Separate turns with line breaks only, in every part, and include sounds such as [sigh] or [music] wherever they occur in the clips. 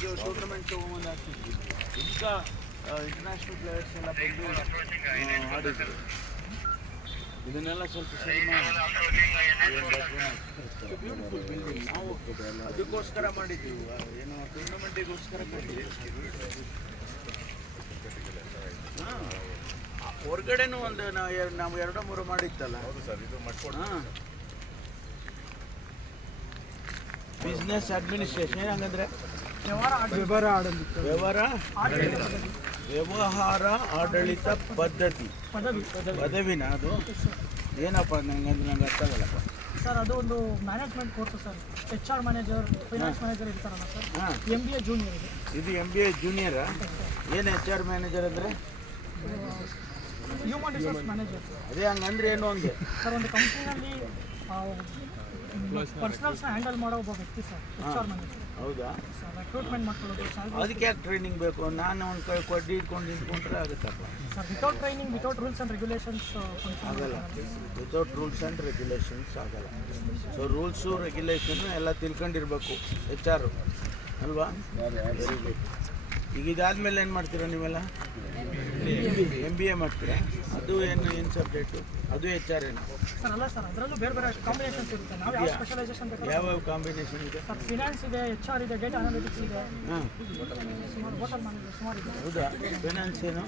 Tournament ತೊಗೊಂಬಂದು ಆಗ್ತಿದ್ವಿ ಈಗ international players ಎಲ್ಲ ಬಂದು ಆಡಿದ್ರು ಇದನ್ನೆಲ್ಲ ಸ್ವಲ್ಪ ಸರಿ ಮಾಡಿ ಬ್ಯೂಟಿಫುಲ್ ಬಿಲ್ಡಿಂಗ್ ನಾವು ಅದಕ್ಕೋಸ್ಕರ ಮಾಡಿದ್ದೀವಿ ಏನು ಟೂರ್ನಮೆಂಟಿಗೋಸ್ಕರ ಹಾಂ. ಹೊರಗಡೆನೂ ಒಂದು ನಾವು ನಾವು ಎರಡೋ ಮೂರು ಮಾಡಿತ್ತಲ್ಲ ಹಾಂ ಬಿಸ್ನೆಸ್ ಅಡ್ಮಿನಿಸ್ಟ್ರೇಷನ್ ಹಂಗಂದ್ರೆ?
ವ್ಯವಹಾರ ಆಡಳಿತ.
ವ್ಯವಹಾರ
ಆಡಳಿತ
ವ್ಯವಹಾರ ಆಡಳಿತ ಪದ್ಧತಿ.
ಪದವಿ.
ಪದವಿನ ಅದು? ಏನಪ್ಪ ನಂಗೆ ನಂಗೆ ಅರ್ಥ ಆಗಲ್ಲಪ್ಪ
ಸರ್ ಅದು ಒಂದು management course sir. H R manager finance manager ಇರ್ತಾರಲ್ಲ sir. M B A junior ಇದೆ.
ಇದು ಎಂ ಬಿ ಎ ಜೂನಿಯರ್ ಏನು ಎಚ್ ಆರ್ ಮ್ಯಾನೇಜರ್ ಅಂದರೆ?
ಹ್ಯೂಮನ್ ರಿಸೋರ್ಸ್ ಮ್ಯಾನೇಜರ್
ಅದೇ ಹಂಗಂದ್ರೆ ಏನು ಹಂಗೆ?
ಸರ್ ಒಂದು ಕಂಪ್ನಿನಲ್ಲಿ ಪರ್ಸನಲ್ಸ್ನ ಹ್ಯಾಂಡಲ್ ಮಾಡೋ ಒಬ್ಬ ವ್ಯಕ್ತಿ ಸರ್ ಎಚ್ ಆರ್ ಮ್ಯಾನೇಜರ್
ಹೌದಾ?
ಸರ್ ರೆಕ್ರೂಟ್ಮೆಂಟ್ ಮಾಡ್ಕೊಳ್ಳೋದು
ಅದಕ್ಕೆ ಯಾಕೆ ಟ್ರೈನಿಂಗ್ ಬೇಕು? ನಾನು ಒಂದು ಕೈ ಕೊಡ್ಡಿ ಇಟ್ಕೊಂಡು ನಿಂತ್ಕೊಂಡ್ರೆ ಆಗುತ್ತಪ್ಪ.
Sir without training without rules and regulations
ಆಗಲ್ಲ. ವಿತೌಟ್ ರೂಲ್ಸ್ ಆ್ಯಂಡ್ ರೆಗ್ಯುಲೇಷನ್ಸ್ ಆಗಲ್ಲ. ಸೊ ರೂಲ್ಸು ರೆಗ್ಯುಲೇಷನ್ ಎಲ್ಲ ತಿಳ್ಕೊಂಡಿರ್ಬೇಕು ಎಚ್ ಆರು ಅಲ್ವಾ? ವೆರಿ ಗುಡ್ ಈಗ ಇದಾದ್ಮೇಲೆ ಏನು ಮಾಡ್ತೀರಾ ನೀವೆಲ್ಲ? ಎಂ ಬಿ ಎ ಮಾಡ್ತೀರಾ? ಅದು ಏನು ಏನು ಸಬ್ಜೆಕ್ಟು ಅದು ಎಚ್ ಆರ್ ಏನು.
ಸರ್ ಅಲ್ಲ ಸರ್ ಅದರಲ್ಲೂ ಬೇರೆ ಬೇರೆ ಕಾಂಬಿನೇಷನ್ಸ್ ಇರುತ್ತೆ. ನಾವು ಯಾವ ಸ್ಪೆಷಲೈಸೇಷನ್ ಬೇಕಾದ್ರೆ
ಯಾವ ಕಾಂಬಿನೇಷನ್ ಇದೆ?
ಸರ್ ಫಿನಾನ್ಸ್ ಇದೆ ಎಚ್ ಆರ್ ಇದೆ ಡೇಟಾ ಅನಾಲಿಟಿಕ್ಸ್ ಇದೆ.
ಹಾಂ.
ಸುಮಾರು ಹೋಟೆಲ್ ಮ್ಯಾನೇಜರ್ ಸುಮಾರು ಇದೆ.
ಹೌದಾ? ಫೈನಾನ್ಸ್ ಏನು?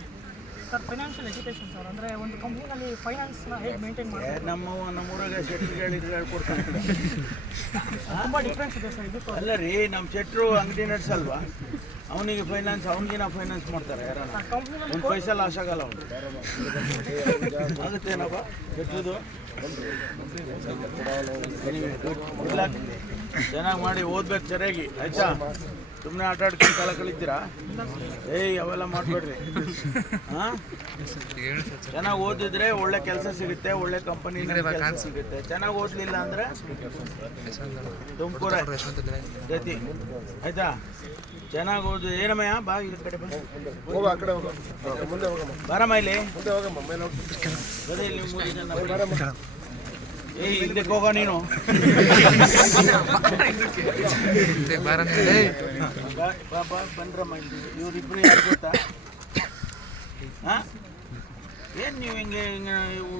Sir financial education sir. ಅಂದರೆ ಒಂದು ಕಂಪ್ನಿನಲ್ಲಿ ಫೈನಾನ್ಸ್ನ ಹೇಗೆ ಮೇಂಟೈನ್ ಮಾಡೋದು
ನಮ್ಮ ನಮ್ಮೂರಾಗ ಶೆಟ್ರುಗಳು ಇದ್ರೆ ಹೇಳ್ಕೊಡ್ತಾರೆ
ತುಂಬ ಡಿಫ್ರೆನ್ಸ್ ಇದೆ ಸರ್ ಇದಕ್ಕೂ.
ಅಲ್ಲ ರೀ ನಮ್ಮ ಶೆಟ್ರು ಅಂಗಡಿ ನಡೆಸಲ್ವಾ? ಅವನಿಗೆ ಫೈನಾನ್ಸ್ ಅವನಿಗಿನ ಫೈನಾನ್ಸ್ ಮಾಡ್ತಾರೆ ಒಂದು ಪೈಸಾ ಲಾಸ್ ಆಗಲ್ಲ ಅವನು. ಆಗುತ್ತೇನಪ್ಪ ಕೆಟ್ಟದು ಚೆನ್ನಾಗಿ ಮಾಡಿ ಓದ್ಬೇಕು ಸರಿಯಾಗಿ, ಆಯ್ತಾ? ಸುಮ್ಮನೆ ಆಟ ಆಡ್ಕೊಂಡು ಕಾಲ ಕಳಿದ್ದೀರಾ ಏಯ್ ಅವೆಲ್ಲ ಮಾಡಬೇಡ್ರಿ. ಹಾಂ? ಚೆನ್ನಾಗಿ ಓದಿದ್ರೆ ಒಳ್ಳೆ ಕೆಲಸ ಸಿಗುತ್ತೆ ಒಳ್ಳೆ ಕಂಪನಿ ಸಿಗುತ್ತೆ. ಚೆನ್ನಾಗಿ ಓದಲಿಲ್ಲ ಅಂದ್ರೆ ತುಮಕೂರ. ಗತಿ ಆಯ್ತಾ? ಚೆನ್ನಾಗಿ ಓದು. ಏನಮ್ಮಯ್ಯ ಬಾ ಇದ್ ಕಡೆ ಬರಮ್ಮ
ಹೋಗ ಆ ಕಡೆ ಮುಂದೆ ಹೋಗಮ್ಮ.
ಬಾರಮ್ಮ ಇಲ್ಲಿ. ಬರೀ ಇಲ್ಲಿ ಮೂರು ಜನ ಏಯ್ ಇದಕ್ಕೆ ಹೋಗೋ ನೀನು. ಬಾ ಬಾ ಬಾ ಬನ್ರಮ್ಮ ಇಲ್ಲಿ ಇವ್ರಿಬ್ರು ಯಾರು ಗೊತ್ತಾ? ಹಾಂ? ಏನು ನೀವು ಹಿಂಗೆ ಹಿಂಗೆ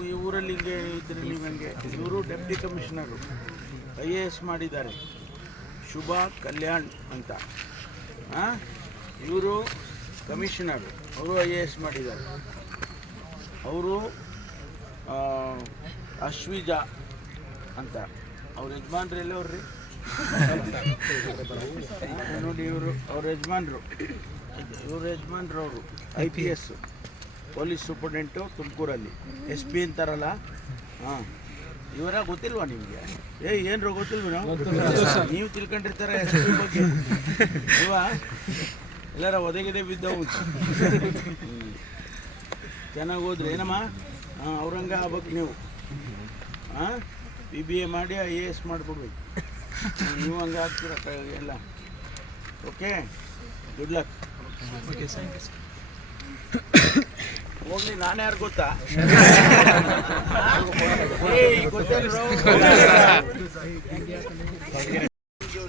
ಈ ಊರಲ್ಲಿ ಹಿಂಗೆ ಇದ್ರಿ ನೀವು ಹೆಂಗೆ? ಇವರು deputy commissioner I A S ಮಾಡಿದ್ದಾರೆ. ಶುಭ ಕಲ್ಯಾಣ್ ಅಂತ. ಹಾಂ? ಇವರು ಕಮಿಷನರು ಅವರು ಐ ಎ ಎಸ್ ಮಾಡಿದ್ದಾರೆ. ಅವರು ಅಶ್ವಿಜಾ ಅಂತ. ಅವ್ರ ಯಜಮಾನ್ರು ಎಲ್ಲವ್ರಿ ನೋಡಿ ಇವರು, ಅವ್ರ ಯಜಮಾನ್ರು. ಇವ್ರ ಯಜಮಾನ್ರು ಅವರು I P S police superintendent ತುಮಕೂರಲ್ಲಿ. ಎಸ್ ಪಿ ಅಂತಾರಲ್ಲ? ಹಾಂ. ಇವರ ಗೊತ್ತಿಲ್ವಾ ನಿಮಗೆ? ಏ ಏನ್ರು ಗೊತ್ತಿಲ್ವ ನೀವು ತಿಳ್ಕೊಂಡಿರ್ತಾರೆ ಎಸ್ ಪಿ ಬಗ್ಗೆ. ಅಲ್ವಾ ಎಲ್ಲಾರ ಒದಗಿದೆ ಬಿದ್ದವು ಚೆನ್ನಾಗಿ ಹೋದ್ರೆ ಏನಮ್ಮ? ಅವ್ರಂಗೆ ಆಗ್ಬೇಕು ನೀವು. ಹಾಂ? ಬಿ ಬಿ ಎ ಮಾಡಿ ಐ ಎ ಎಸ್ ಮಾಡಿಕೊಡ್ಬೇಕು. ನೀವು ಹಂಗೆ ಆಗ್ತೀರ ಎಲ್ಲ? ಓಕೆ ಗುಡ್ ಲಕ್ ಹೋಗ್ಲಿ ನಾನು ಯಾರು ಗೊತ್ತಾ?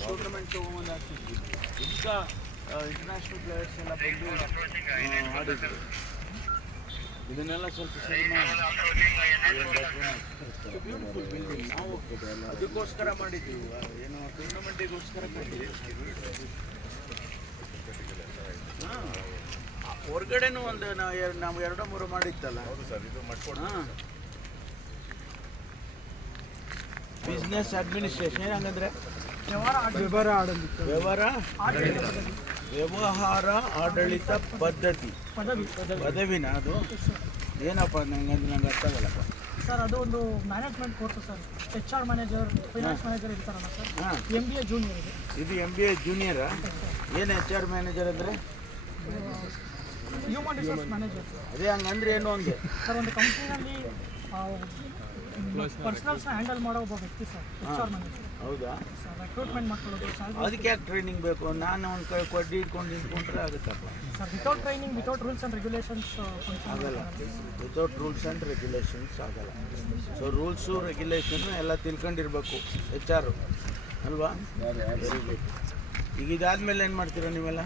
ಟೂರ್ನಮೆಂಟ್ ತೊಗೊಂಬಂದು ಆಗ್ತಿದ್ವಿ ಈಗ ಇಂಟರ್ನ್ಯಾಷನಲ್ ಪ್ಲೇಯರ್ಸ್ ಎಲ್ಲ ಬಂದು ಆಡಿದ್ರು. ಇದನ್ನೆಲ್ಲ ಸ್ವಲ್ಪ ಸರಿ ಮಾಡಿ. ಬ್ಯೂಟಿಫುಲ್ ಬಿಲ್ಡಿಂಗ್ ನಾವು ಅದಕ್ಕೋಸ್ಕರ ಮಾಡಿದ್ದೀವಿ ಆ, ಏನು ಟೂರ್ನಮೆಂಟಿಗೋಸ್ಕರ ಮಾಡಿದ್ದೀವಿ ಹಾಂ. ಹೊರಗಡೆನೂ ಒಂದು ನಾವು ನಾವು ಎರಡೋ ಮೂರು ಮಾಡಿತ್ತಲ್ಲ. ಹಾಂ. ಬಿಸ್ನೆಸ್ ಅಡ್ಮಿನಿಸ್ಟ್ರೇಷನ್ ಹಂಗಂದ್ರೆ
ವ್ಯವಹಾರ
ವ್ಯವಹಾರ
ವ್ಯವಹಾರ
ಆಡಳಿತ
ಪದ್ಧತಿ.
ಪದವಿ
ಪದವಿನ ಅದು? ಏನಪ್ಪ ನಂಗೆ ನಂಗೆ ಅರ್ಥ ಆಗಲ್ಲಪ್ಪ
ಸರ್ ಅದು ಒಂದು management course sir. H R manager finance manager ಇರ್ತಾರಲ್ಲ sir. M B A junior ಇದೆ.
ಇದು ಎಂ ಬಿ ಎ ಜೂನಿಯರ್ ಏನು ಎಚ್ ಆರ್ ಮ್ಯಾನೇಜರ್ ಅಂದರೆ?
ಹ್ಯೂಮನ್ ರಿಸೋರ್ಸ್ ಮ್ಯಾನೇಜರ್
ಅದೇ ಹಂಗಂದ್ರೆ ಏನು ಹಂಗೆ?
ಸರ್ ಒಂದು ಕಂಪ್ನಿನಲ್ಲಿ ಪರ್ಸನಲ್ಸ್ನ ಹ್ಯಾಂಡಲ್ ಮಾಡೋ ಒಬ್ಬ ವ್ಯಕ್ತಿ ಸರ್
ಹೌದಾ?
ಸರ್ ರೆಕ್ರೂಟ್ಮೆಂಟ್ ಮಾಡ್ಕೊಳ್ಳೋದು ಸ್ಯಾಲ್ರಿ
ಅದಕ್ಕೆ ಯಾಕೆ ಟ್ರೈನಿಂಗ್ ಬೇಕು? ನಾನು ಒಂದು ಕೈ ಕೊಡ್ಡಿ ಇಟ್ಕೊಂಡು ನಿಂತ್ಕೊಂಡ್ರೆ ಆಗುತ್ತಪ್ಪ.
Sir without training without rules and regulations
ಆಗಲ್ಲ. ವಿತೌಟ್ ರೂಲ್ಸ್ ಆ್ಯಂಡ್ ರೆಗ್ಯುಲೇಷನ್ಸ್ ಆಗಲ್ಲ. ಸೊ ರೂಲ್ಸು ರೆಗ್ಯುಲೇಷನ್ನು ಎಲ್ಲ ತಿಳ್ಕೊಂಡಿರ್ಬೇಕು ಎಚ್ ಆರು ಅಲ್ವಾ? ವೆರಿ ಗುಡ್ ಈಗ ಇದಾದ್ಮೇಲೆ ಏನು ಮಾಡ್ತೀರಾ ನೀವೆಲ್ಲ?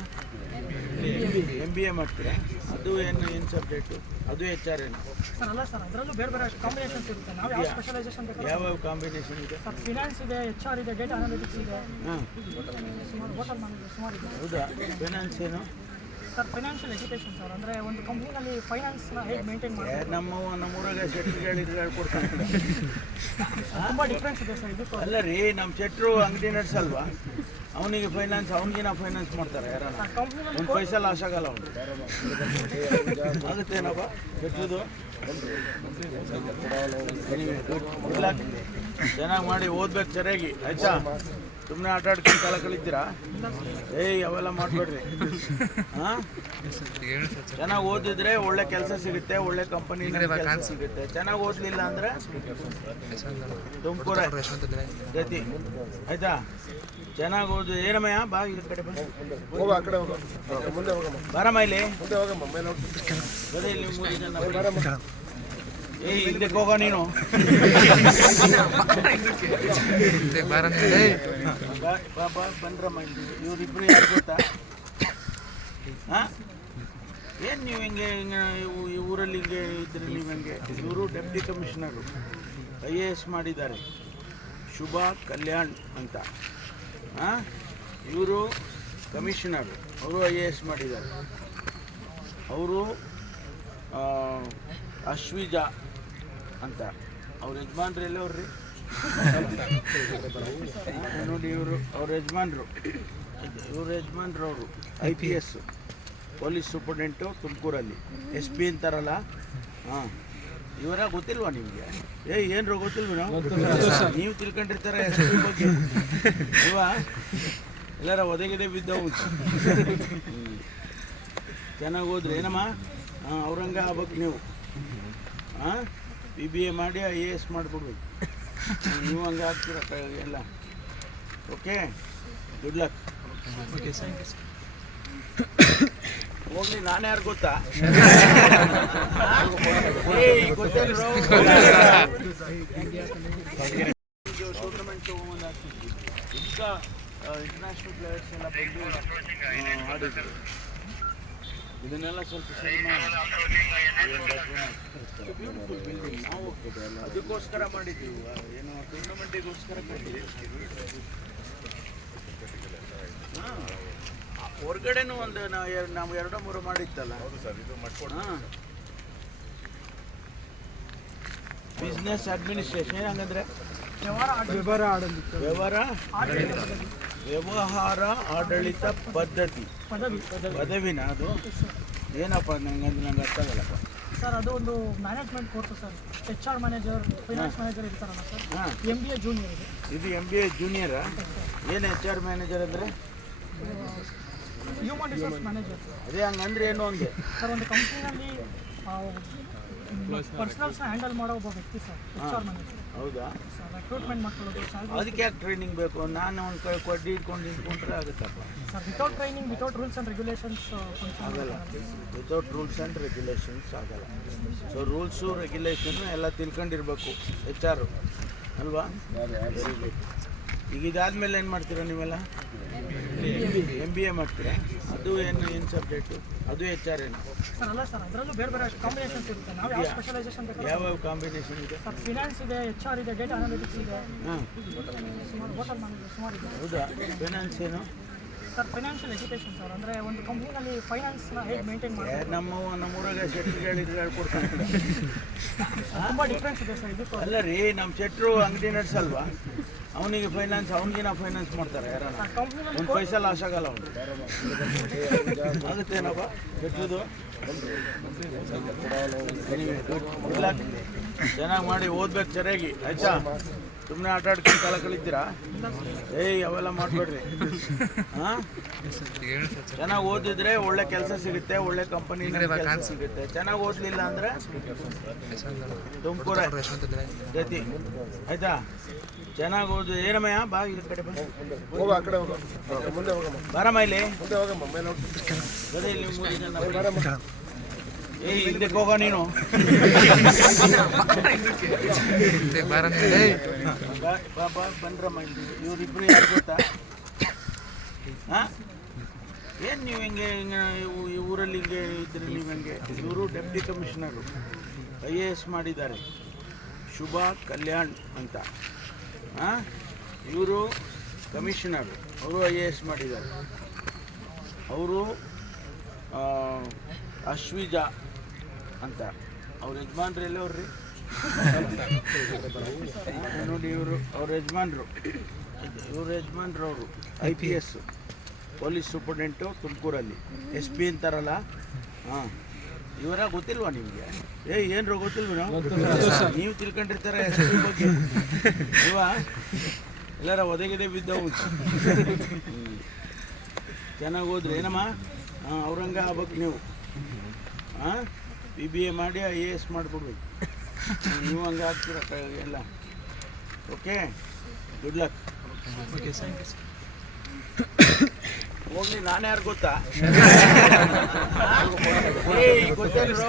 ಎಂ ಬಿ ಎ ಮಾಡ್ತೀರಾ? ಅದು ಏನು ಏನು ಸಬ್ಜೆಕ್ಟು ಅದು ಎಚ್ ಆರ್ ಏನು?
ಸರ್ ಅಲ್ಲ ಸರ್ ಅದರಲ್ಲೂ ಬೇರೆ ಬೇರೆ ಕಾಂಬಿನೇಷನ್ಸ್ ಇರುತ್ತೆ. ನಾವು ಯಾವ ಸ್ಪೆಷಲೈಸೇಷನ್ ಬೇಕು
ಯಾವ ಕಾಂಬಿನೇಷನ್ ಇದೆ?
ಸರ್ ಫಿನಾನ್ಸ್ ಇದೆ ಎಚ್ ಆರ್ ಇದೆ ಡೇಟಾ ಅನಾಲಿಟಿಕ್ಸ್ ಇದೆ.
ಹಾಂ.
ಸುಮಾರು ಹೋಟೆಲ್ ಮ್ಯಾನೇಜರ್ ಸುಮಾರು ಇದೆ.
ಹೌದಾ? ಫೈನಾನ್ಸ್ ಏನು?
Sir financial education sir. ಅಂದರೆ ಒಂದು ಕಂಪ್ನಿನಲ್ಲಿ ಫೈನಾನ್ಸ್ನ ಹೇಗೆ ಮೇಂಟೈನ್ ಮಾಡೋದು
ನಮ್ಮ ನಮ್ಮೂರಾಗ ಶೆಟ್ರು ಹೇಳ್ಕೊಡ್ತಾರೆ. [laughs]
ತುಂಬ ಡಿಫ್ರೆನ್ಸ್ ಇದೆ ಸರ್ ಇದಕ್ಕೂ.
ಅಲ್ಲ ರೀ ನಮ್ಮ ಶೆಟ್ರು ಅಂಗಡಿ ನಡೆಸಲ್ವಾ? ಅವನಿಗೆ ಫೈನಾನ್ಸ್ ಅವನಿಗಿನ ಫೈನಾನ್ಸ್ ಮಾಡ್ತಾರೆ
ಕಂಪ್ನಿನಲ್ಲಿ
ಒಂದು ಪೈಸಾ ಲಾಸ್ ಆಗಲ್ಲ ಅವನು. ಆಗುತ್ತೆ ಏನಪ್ಪ? ಕೆಟ್ಟದು ಚೆನ್ನಾಗಿ ಮಾಡಿ ಓದ್ಬೇಕು ಸರಿಯಾಗಿ, ಆಯ್ತಾ? ಸುಮ್ಮನೆ ಆಟ ಆಡ್ಕೊಂಡು ಕಾಲ ಕಳಿತೀರಾ? ಏಯ್ ಅವೆಲ್ಲ ಮಾಡಬೇಡ್ರಿ. ಹಾಂ? ಚೆನ್ನಾಗಿ ಓದಿದ್ರೆ ಒಳ್ಳೆ ಕೆಲಸ ಸಿಗುತ್ತೆ ಒಳ್ಳೆ ಕಂಪನಿ ಕೆಲಸ ಸಿಗುತ್ತೆ. ಚೆನ್ನಾಗಿ ಓದಲಿಲ್ಲ ಅಂದ್ರೆ ತುಮಕೂರ. ಗತಿ ಆಯ್ತಾ? ಚೆನ್ನಾಗಿ ಓದ್. ಏನಮ್ಮಯ್ಯ ಬಾ ಈ ಕಡೆ ಬರಮ್ಮ
ಹೋಗ ಆ ಮುಂದೆ ಹೋಗಮ್ಮ.
ಬಾರಮ್ಮ ಇಲ್ಲಿ.
ಮುಂದೆ ಹೋಗಮ್ಮ ಮೇಲೆ ಹೋಗ್ತೀನಿ
ಬರೀ ಇಲ್ಲಿ ಮೂರು ಜನ ಬರೀ. ಏಯ್ ಇದಕ್ಕೆ ಹೋಗೋ ನೀನು. ಬಾ ಬಾ ಬಾ ಬನ್ರಮ್ಮ ಇಲ್ಲಿ ಇವರಿಬ್ರು ಯಾರು ಗೊತ್ತಾ ಹಾಂ? ಏನು ನೀವು ಹಿಂಗೆ ಹಿಂಗೆ ಈ ಊರಲ್ಲಿ ಹಿಂಗೆ ಇದ್ರಿ ನೀವು ಹೆಂಗೆ? ಇವರು deputy commissioner. I A S ಮಾಡಿದ್ದಾರೆ. ಶುಭಾ ಕಲ್ಯಾಣ್ ಅಂತ. ಹಾಂ? ಇವರು ಕಮಿಷನರು. ಅವರು ಐ ಎ ಎಸ್ ಮಾಡಿದ್ದಾರೆ. ಅವರು ಅಶ್ವಿಜಾ ಅಂತ. ಅವ್ರ ಯಜಮಾನ್ರು ಎಲ್ಲವ್ರಿ ನೋಡಿ ಇವರು, ಅವ್ರ ಯಜಮಾನ್ರು. ಇವ್ರ ಯಜಮಾನ್ರು ಅವರು I P S police superintendent ತುಮಕೂರಲ್ಲಿ. ಎಸ್ ಪಿ ಅಂತಾರಲ್ಲ? ಹಾಂ. ಇವರ ಗೊತ್ತಿಲ್ವಾ ನಿಮಗೆ? ಏ ಏನ್ರು ಗೊತ್ತಿಲ್ವ ನೀವು ತಿಳ್ಕೊಂಡಿರ್ತಾರೆ ಎಸ್ ಪಿ ಬಗ್ಗೆ? ಅಲ್ವಾ ಎಲ್ಲಾರ ಒದಗಿದೆ ಬಿದ್ದವು ಚೆನ್ನಾಗಿ ಹೋದ್ರೆ ಏನಮ್ಮ? ಅವ್ರಂಗೆ ಆಗ್ಬೇಕು ನೀವು. ಹಾಂ ಬಿ ಬಿ ಎ ಮಾಡಿ ಐ ಎ ಎಸ್ ಮಾಡಿಬಿಡ್ಬೇಕು ನೀವು ಹಂಗೆ ಆಗ್ತೀರ ಎಲ್ಲ? ಓಕೆ ಗುಡ್ ಲಕ್ ಹೋಗ್ಲಿ ನಾನು ಯಾರು ಗೊತ್ತಾ? ಟೂರ್ನಮೆಂಟ್ ಈಗ ಇಂಟರ್ನ್ಯಾಷನಲ್ ಪ್ಲೇಯರ್ಸ್ ಎಲ್ಲ ಬಂದು ಆಡಿದ್ರು ಇದನ್ನೆಲ್ಲ ಸ್ವಲ್ಪ ಸರಿ ಮಾಡಿ. ಅದಕ್ಕೋಸ್ಕರ ಮಾಡಿದ್ದೀವಿ. ಏನು ಟೂರ್ನಮೆಂಟಿಗೋಸ್ಕರ ಮಾಡಿದ್ದೀವಿ. ಹಾ. ಆ, ಹೊರ್ಗಡೆನೂ ಒಂದು ನಾವು ನಾವು ಎರಡೋ ಮೂರು ಮಾಡಿತ್ತಲ್ಲ? ಹಾಂ. ಬಿಸ್ನೆಸ್ ಅಡ್ಮಿನಿಸ್ಟ್ರೇಷನ್ ಹಂಗಂದ್ರೆ
ವ್ಯವಹಾರ
ವ್ಯವಹಾರ
ವ್ಯವಹಾರ
ಆಡಳಿತ
ಪದ್ಧತಿ.
ಪದವಿ
ಪದವಿನ ಅದು? ಏನಪ್ಪ ನಂಗೆ ನಂಗೆ ಅರ್ಥ ಆಗಲ್ಲಪ್ಪ
ಸರ್ ಅದು ಒಂದು management course sir. H R manager finance manager ಇರ್ತಾರಲ್ಲ sir. M B A junior ಇದೆ.
ಇದು ಎಂ ಬಿ ಎ ಜೂನಿಯರ್ ಏನು ಎಚ್ ಆರ್ ಮ್ಯಾನೇಜರ್ ಅಂದರೆ?
ಹ್ಯೂಮನ್ ರಿಸೋರ್ಸ್ ಮ್ಯಾನೇಜರ್
ಅದೇ ಹಂಗಂದ್ರೆ ಏನು ಹಂಗೆ?
ಸರ್ ಒಂದು ಕಂಪ್ನಿನಲ್ಲಿ ಪರ್ಸನಲ್ಸ್ನ ಹ್ಯಾಂಡಲ್ ಮಾಡೋ ಒಬ್ಬ ವ್ಯಕ್ತಿ ಸರ್ ಎಚ್ ಆರ್
ಹೌದಾ?
ಸರ್ ರೆಕ್ರೂಟ್ಮೆಂಟ್ ಮಾಡ್ಕೊಳ್ಳೋದು ಸ್ಯಾಲ್ರಿ
ಅದಕ್ಕೆ ಯಾಕೆ ಟ್ರೈನಿಂಗ್ ಬೇಕು? ನಾನು ಒಂದು ಕೈ ಕೊಡ್ಡಿ ಇಟ್ಕೊಂಡು ನಿಂತ್ಕೊಂಡ್ರೆ ಆಗುತ್ತಪ್ಪ.
Sir without training without rules and regulations
ಆಗಲ್ಲ. ವಿತೌಟ್ ರೂಲ್ಸ್ ಆ್ಯಂಡ್ ರೆಗ್ಯುಲೇಷನ್ಸ್ ಆಗಲ್ಲ. ಸೊ ರೂಲ್ಸು ರೆಗ್ಯುಲೇಷನ್ನು ಎಲ್ಲ ತಿಳ್ಕೊಂಡಿರ್ಬೇಕು ಎಚ್ ಆರು ಅಲ್ವಾ? ವೆರಿ ಗುಡ್ ಈಗ ಇದಾದ್ಮೇಲೆ ಏನು ಮಾಡ್ತೀರಾ ನೀವೆಲ್ಲ? ಎಂ ಬಿ ಎ ಮಾಡ್ತೀರಾ? ಅದು ಏನು ಏನು ಸಬ್ಜೆಕ್ಟು ಅದು ಎಚ್ ಆರ್ ಏನು?
ಸರ್ ಅಲ್ಲ ಸರ್ ಅದರಲ್ಲೂ ಬೇರೆ ಬೇರೆ ಕಾಂಬಿನೇಷನ್ಸ್ ಇರುತ್ತೆ. ನಾವು ಯಾವ ಸ್ಪೆಷಲೈಸೇಷನ್ ಬೇಕಾದ್ರೆ
ಯಾವ್ಯಾವ ಕಾಂಬಿನೇಷನ್ ಇದೆ?
ಸರ್ ಫಿನಾನ್ಸ್ ಇದೆ ಎಚ್ ಆರ್ ಇದೆ ಡೇಟಾ ಅನಾಲಿಟಿಕ್ಸ್ ಇದೆ.
ಹಾಂ.
ಸುಮಾರು ಹೋಟೆಲ್ ಮ್ಯಾನೇಜರ್ ಸುಮಾರು ಇದೆ.
ಹೌದಾ? ಫೈನಾನ್ಸ್ ಏನು?
Sir financial education sir. ಅಂದರೆ ಒಂದು ಕಂಪ್ನಿನಲ್ಲಿ ಫೈನಾನ್ಸ್ನ ಹೇಗೆ ಮೇಂಟೈನ್ ಮಾಡೋದು
ನಮ್ಮ ನಮ್ಮೂರಾಗ ಶೆಟ್ರು ಹೇಳಿದ್ರೆ ಹೇಳ್ಕೊಡ್ತಾರೆ
ತುಂಬ ಡಿಫ್ರೆನ್ಸ್ ಇದೆ ಸರ್ ಇದಕ್ಕೂ.
ಅಲ್ಲ ರೀ ನಮ್ಮ ಶೆಟ್ರು ಅಂಗಡಿ ನಡೆಸಲ್ವಾ? ಅವನಿಗೆ ಫೈನಾನ್ಸ್ ಅವನಿಗಿನ ಫೈನಾನ್ಸ್ ಮಾಡ್ತಾರೆ ಯಾರನ್ನ?
ಕಂಪ್ನಿನಲ್ಲಿ
ಒಂದು ಪೈಸಾ ಲಾಸ್ ಆಗಲ್ಲ ಅವನು. ಆಗುತ್ತೇನಪ್ಪ ಕೆಟ್ಟದು ಇಲ್ಲ ಚೆನ್ನಾಗಿ ಮಾಡಿ ಓದ್ಬೇಕು ಸರಿಯಾಗಿ ಆಯ್ತಾ? ಸುಮ್ಮನೆ ಆಟ ಆಡ್ಕೊಂಡು ಕಾಲ ಕಳಿತೀರಾ ಏಯ್ ಅವೆಲ್ಲ ಮಾಡಬೇಡ್ರಿ. ಹಾಂ? ಚೆನ್ನಾಗಿ ಓದಿದ್ರೆ ಒಳ್ಳೆ ಕೆಲಸ ಸಿಗುತ್ತೆ ಒಳ್ಳೆ ಕಂಪನಿ ಸಿಗುತ್ತೆ. ಚೆನ್ನಾಗಿ ಓದಲಿಲ್ಲ ಅಂದ್ರೆ ತುಮಕೂರ. ಗತಿ ಆಯ್ತಾ? ಚೆನ್ನಾಗಿ ಓದು ಏನಮ್ಮಯ್ಯ ಬಾ ಈ ಕಡೆ ಬಾ
ಹೋಗ ಆ ಕಡೆ ಹೋಗ. ಮುಂದೆ ಹೋಗಮ್ಮ.
ಬಾರಮ್ಮ ಇಲ್ಲಿ
ಮುಂದೆ ಹೋಗಮ್ಮ ಮೇಲೆ ಹೋಗ್ತೀನಿ
ಬರೀ ಇಲ್ಲಿ ಮೂರು ಜನ ಬರೀ. ಏಯ್ ಹಿಂದಕ್ಕೆ ಹೋಗೋ ನೀನು. ಬಾ ಬಾ ಬಾ ಬನ್ರಮ್ಮ ಇಲ್ಲಿ ಇವರಿಬ್ರು ಯಾರು ಗೊತ್ತಾ ಹಾಂ? ಏನು ನೀವು ಹಿಂಗೆ ಈ ಊರಲ್ಲಿ ಹಿಂಗೆ ಇದ್ರಿ ನೀವು ಹೆಂಗೆ? ಇವರು deputy commissioner I A S ಮಾಡಿದ್ದಾರೆ. ಶುಭಾ ಕಲ್ಯಾಣ್ ಅಂತ. ಇವರು ಕಮಿಷನರ್. ಅವರು ಐ ಎ ಎಸ್ ಮಾಡಿದ್ದಾರೆ. ಅವರು ಅಶ್ವಿಜ ಅಂತ. ಅವ್ರ ಯಜಮಾನ್ರು ಎಲ್ಲವ್ರಿ ನೋಡಿ ಇವರು, ಅವ್ರ ಯಜಮಾನ್ರು. ಇವ್ರ ಯಜಮಾನ್ರು ಅವರು, I P S police superintendent ತುಮಕೂರಲ್ಲಿ. ಎಸ್ ಪಿ ಅಂತಾರಲ್ಲ? ಹಾಂ ಇವರ ಗೊತ್ತಿಲ್ವಾ ನಿಮಗೆ? ಏ, ಏನ್ರ ಗೊತ್ತಿಲ್ವ ನೀವು ತಿಳ್ಕೊಂಡಿರ್ತಾರೆ ಬಗ್ಗೆ. ಇವ ಎಲ್ಲರ ಒದಗಿದೆ ಬಿದ್ದವು ಚೆನ್ನಾಗಿ ಹೋದ್ರೆ ಏನಮ್ಮ? ಅವರಂಗ ಆಗ್ಬೇಕು ನೀವು. ಹಾಂ ಬಿ ಬಿ ಎ ಮಾಡಿ ಐ ಎ ಎಸ್ ಮಾಡಿಬಿಡ್ಬೇಕು ನೀವು ಹಂಗೆ ಆಗ್ತೀರ ಎಲ್ಲ? ಓಕೆ ಗುಡ್ ಲಕ್ ಹೋಗ್ಲಿ ನಾನು ಯಾರು ಗೊತ್ತಾ? [laughs] ಏಯ್ ಗೊತ್ತೇನ್ರೋ?